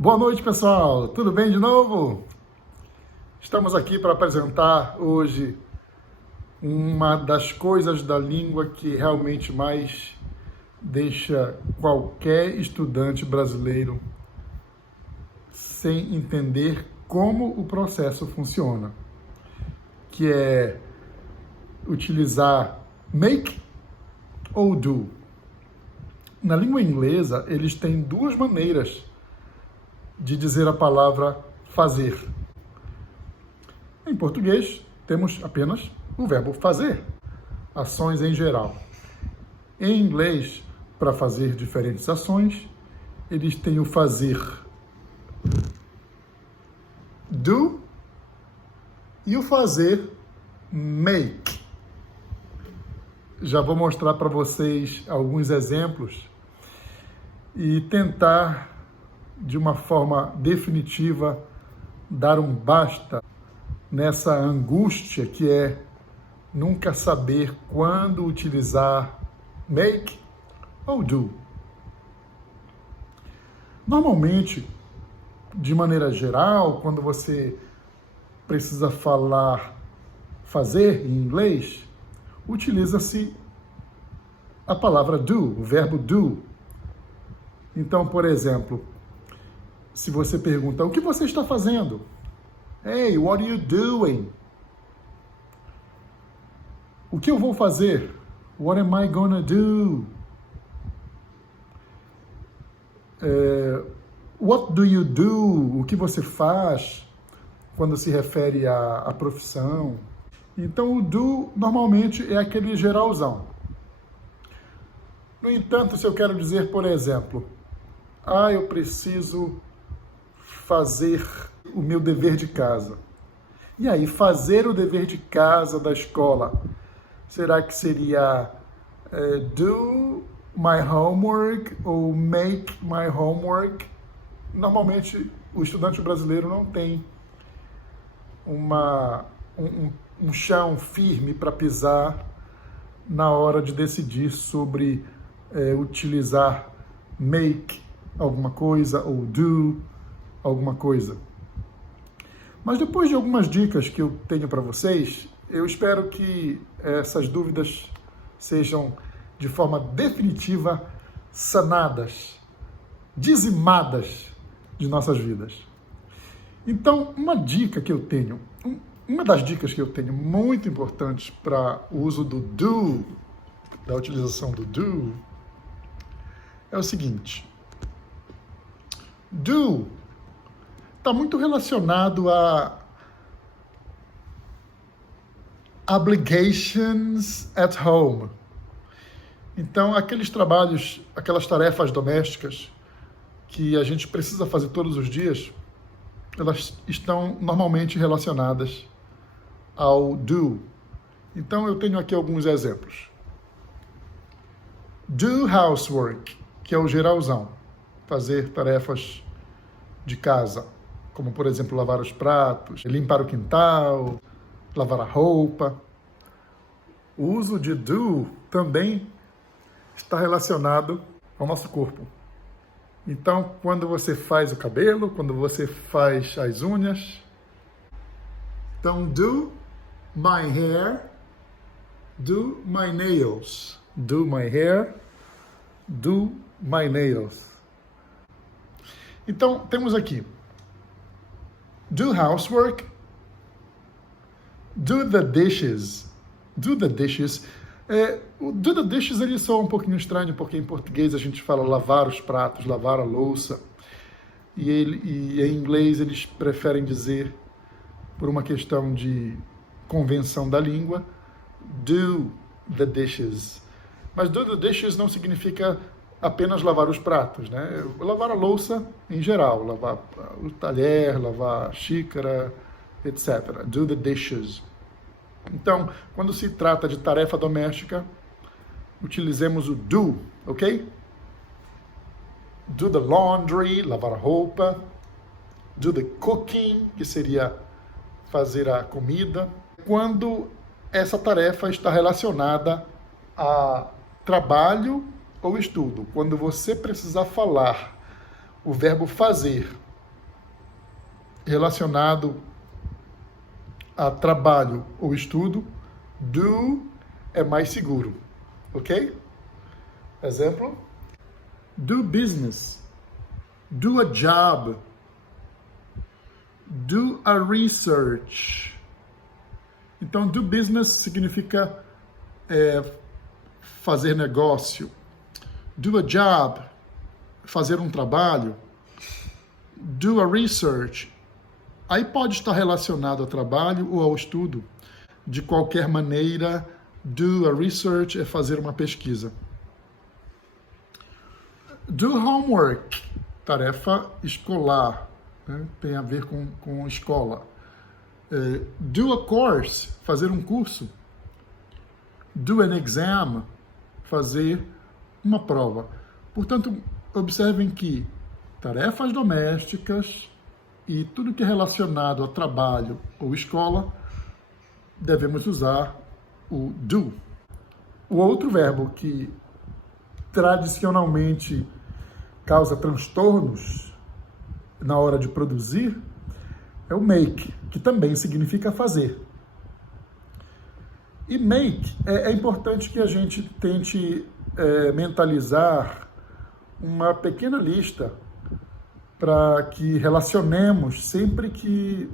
Boa noite, pessoal! Tudo bem de novo? Estamos aqui para apresentar hoje uma das coisas da língua que realmente mais deixa qualquer estudante brasileiro sem entender como o processo funciona, que é utilizar make ou do. Na língua inglesa, eles têm duas maneiras de dizer a palavra fazer. Em português, temos apenas o verbo fazer, ações em geral. Em inglês, para fazer diferentes ações, eles têm o fazer do e o fazer make. Já vou mostrar para vocês alguns exemplos e tentar, de uma forma definitiva, dar um basta nessa angústia que é nunca saber quando utilizar make ou do. Normalmente, de maneira geral, quando você precisa falar fazer em inglês, utiliza-se a palavra do, o verbo do. Então, por exemplo, se você pergunta, o que você está fazendo? Hey, what are you doing? O que eu vou fazer? What am I gonna do? What do you do? O que você faz? Quando se refere à profissão. Então, o do, normalmente, é aquele geralzão. No entanto, se eu quero dizer, por exemplo, eu preciso fazer o meu dever de casa. E aí, fazer o dever de casa da escola, será que seria do my homework ou make my homework? Normalmente, o estudante brasileiro não tem um chão firme para pisar na hora de decidir sobre utilizar make alguma coisa ou do alguma coisa. Mas depois de algumas dicas que eu tenho para vocês, eu espero que essas dúvidas sejam de forma definitiva sanadas, dizimadas de nossas vidas. Então, uma das dicas que eu tenho muito importantes para o uso do do, da utilização do do, é o seguinte: do está muito relacionado a obligations at home. Então, aqueles trabalhos, aquelas tarefas domésticas que a gente precisa fazer todos os dias, elas estão normalmente relacionadas ao do. Então, eu tenho aqui alguns exemplos. Do housework, que é o geralzão, fazer tarefas de casa, como, por exemplo, lavar os pratos, limpar o quintal, lavar a roupa. O uso de do também está relacionado ao nosso corpo. Então, quando você faz o cabelo, quando você faz as unhas, então, do my hair, do my nails. Do my hair, do my nails. Então, temos aqui do housework, do the dishes. Do the dishes. O do the dishes ele soa um pouquinho estranho, porque em português a gente fala lavar os pratos, lavar a louça. E em inglês eles preferem dizer, por uma questão de convenção da língua, do the dishes. Mas do the dishes não significa apenas lavar os pratos, né? Lavar a louça em geral, lavar o talher, lavar a xícara, etc. Do the dishes. Então, quando se trata de tarefa doméstica, utilizemos o do, ok? Do the laundry, lavar a roupa. Do the cooking, que seria fazer a comida. Quando essa tarefa está relacionada a trabalho ou estudo, quando você precisar falar o verbo fazer relacionado a trabalho ou estudo, do é mais seguro, ok? Exemplo, do business, do a job, do a research. Então, do business significa fazer negócio. Do a job, fazer um trabalho. Do a research, aí pode estar relacionado ao trabalho ou ao estudo. De qualquer maneira, do a research é fazer uma pesquisa. Do homework, tarefa escolar, né? Tem a ver com escola. Do a course, fazer um curso. Do an exam, fazer uma prova. Portanto, observem que tarefas domésticas e tudo que é relacionado a trabalho ou escola, devemos usar o do. O outro verbo que tradicionalmente causa transtornos na hora de produzir é o make, que também significa fazer. E make, é importante que a gente tente mentalizar uma pequena lista para que relacionemos sempre que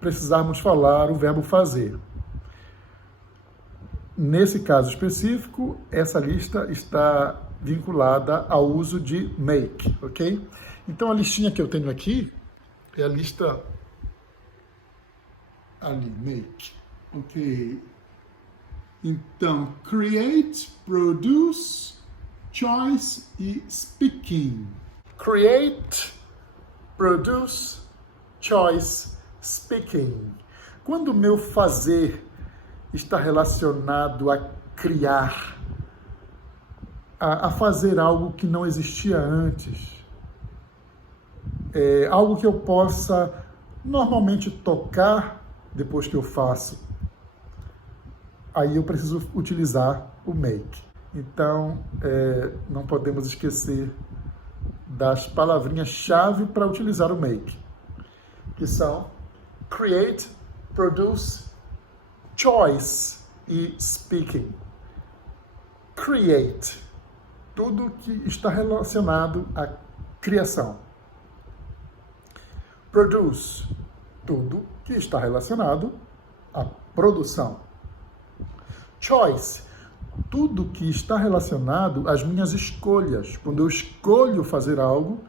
precisarmos falar o verbo fazer. Nesse caso específico, essa lista está vinculada ao uso de make, ok? Então, a listinha que eu tenho aqui é a lista ali, make, ok? Então, create, produce, choice e speaking. Create, produce, choice, speaking. Quando o meu fazer está relacionado a criar, a fazer algo que não existia antes, algo que eu possa normalmente tocar depois que eu faço, aí eu preciso utilizar o make. Então, não podemos esquecer das palavrinhas-chave para utilizar o make, que são create, produce, choice e speaking. Create, tudo que está relacionado à criação. Produce, tudo que está relacionado à produção. Choice, tudo que está relacionado às minhas escolhas. Quando eu escolho fazer algo,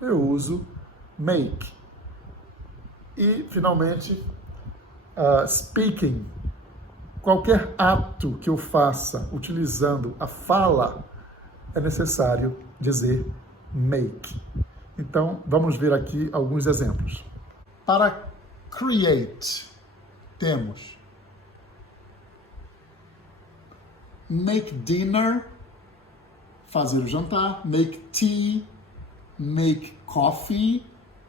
eu uso make. E, finalmente, speaking. Qualquer ato que eu faça utilizando a fala, é necessário dizer make. Então, vamos ver aqui alguns exemplos. Para create, temos make dinner, fazer o jantar, make tea, make coffee,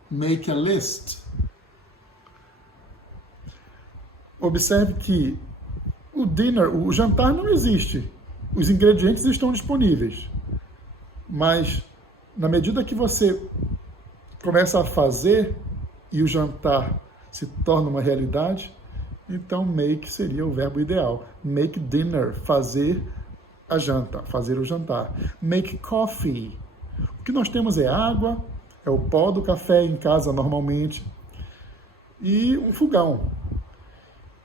make a list. Observe que o dinner, o jantar não existe. Os ingredientes estão disponíveis. Mas, na medida que você começa a fazer e o jantar se torna uma realidade, então make seria o verbo ideal. Make dinner, fazer a janta, fazer o jantar. Make coffee. O que nós temos é água, é o pó do café em casa normalmente, e um fogão.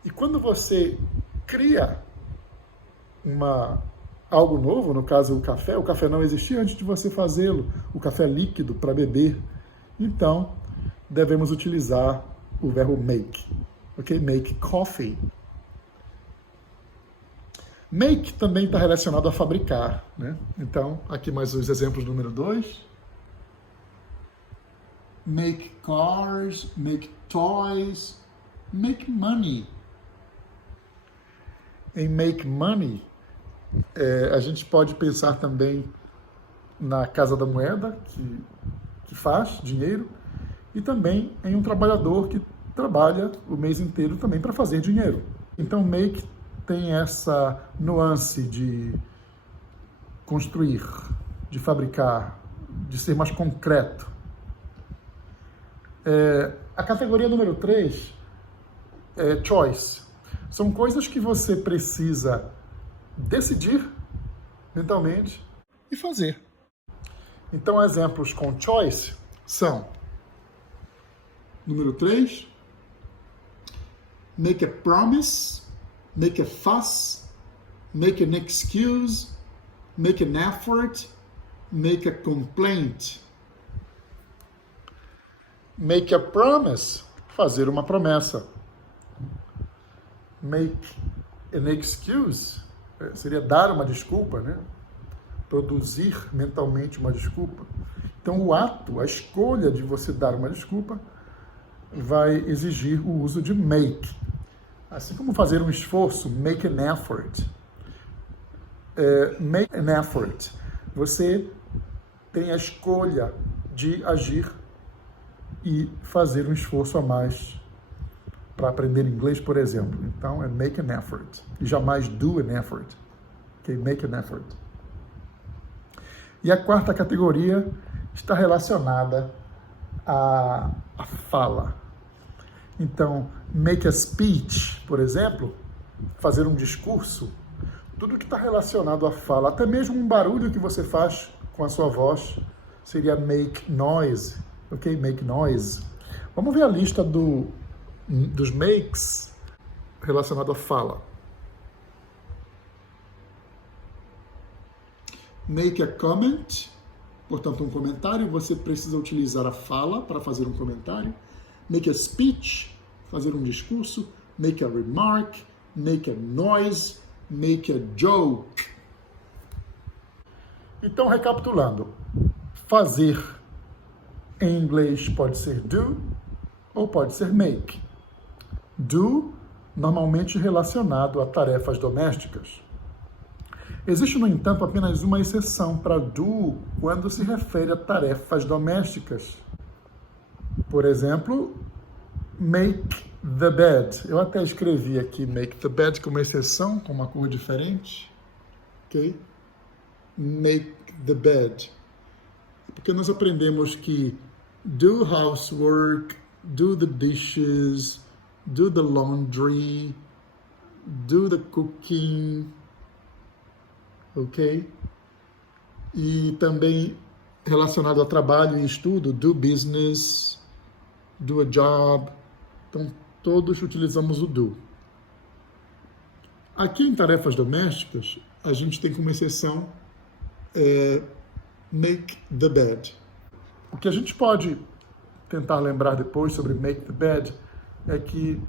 E quando você cria algo novo, no caso o café não existia antes de você fazê-lo, o café líquido para beber. Então, devemos utilizar o verbo make, ok? Make coffee. Make também está relacionado a fabricar, né? Então, aqui mais os exemplos número 2. Make cars, make toys, make money. Em make money, a gente pode pensar também na Casa da Moeda, que faz dinheiro, e também em um trabalhador que trabalha o mês inteiro também para fazer dinheiro. Então, make tem essa nuance de construir, de fabricar, de ser mais concreto. A categoria número 3 é choice. São coisas que você precisa decidir mentalmente e fazer. Então, exemplos com choice são: número 3, make a promise, make a fuss, make an excuse, make an effort, make a complaint. Make a promise, fazer uma promessa. Make an excuse, seria dar uma desculpa, né? Produzir mentalmente uma desculpa. Então, o ato, a escolha de você dar uma desculpa, vai exigir o uso de make. Assim como fazer um esforço, make an effort. Make an effort. Você tem a escolha de agir e fazer um esforço a mais para aprender inglês, por exemplo. Então, é make an effort. E jamais do an effort. Okay? Make an effort. E a quarta categoria está relacionada à fala. Então, make a speech, por exemplo, fazer um discurso, tudo que está relacionado à fala, até mesmo um barulho que você faz com a sua voz, seria make noise, ok? Make noise. Vamos ver a lista dos makes relacionado à fala. Make a comment, portanto, um comentário. Você precisa utilizar a fala para fazer um comentário. Make a speech, fazer um discurso. Make a remark, make a noise, make a joke. Então, recapitulando. Fazer em inglês pode ser do ou pode ser make. Do, normalmente relacionado a tarefas domésticas. Existe, no entanto, apenas uma exceção para do quando se refere a tarefas domésticas. Por exemplo, make the bed. Eu até escrevi aqui make the bed como exceção, com uma cor diferente. Ok? Make the bed. Porque nós aprendemos que do housework, do the dishes, do the laundry, do the cooking, ok? E também relacionado a trabalho e estudo, do business, do a job. Então, todos utilizamos o do. Aqui em tarefas domésticas, a gente tem como exceção make the bed. O que a gente pode tentar lembrar depois sobre make the bed é que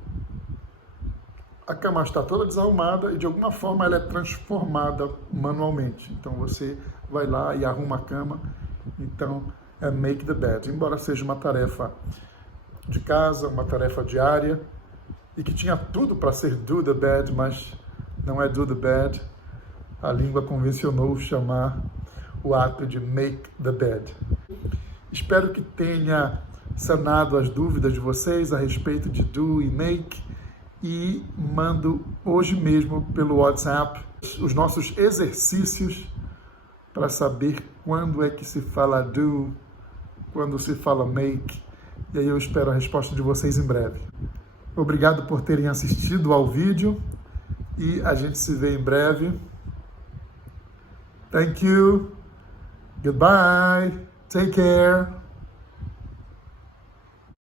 a cama está toda desarrumada e de alguma forma ela é transformada manualmente. Então você vai lá e arruma a cama. Então é make the bed. Embora seja uma tarefa de casa, uma tarefa diária e que tinha tudo para ser do the bed, mas não é do the bed. A língua convencionou chamar o ato de make the bed. Espero que tenha sanado as dúvidas de vocês a respeito de do e make. E mando hoje mesmo pelo WhatsApp os nossos exercícios para saber quando é que se fala do, quando se fala make. E aí eu espero a resposta de vocês em breve. Obrigado por terem assistido ao vídeo e a gente se vê em breve. Thank you. Goodbye. Take care.